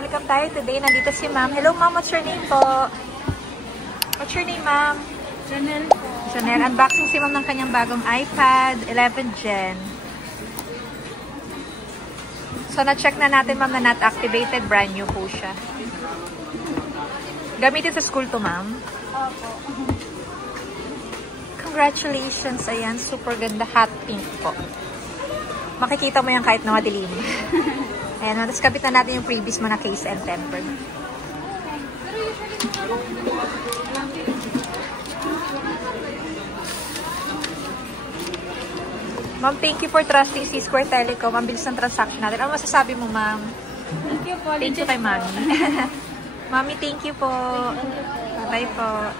Telecom tayo today. Nandito si ma'am. Hello ma'am, what's your name po? What's your name ma'am? Janelle po. Janelle, unboxing si ma'am ng kanyang bagong iPad 11 Gen. So, na-check na natin ma'am na not activated. Brand new po siya. Gamitin sa school to ma'am? Opo. Congratulations. Ayan, super ganda. Hot pink po. Makikita mo yan kahit na madilim. Ayan, tapos kapit na natin yung previous mo na case and temper. Ma'am, thank you for trusting C-Square Telecom. Ang bilis ng transaction natin. Ano masasabi mo, ma'am? Thank you po. Thank you kay mami. Mami, thank you po. Bye po.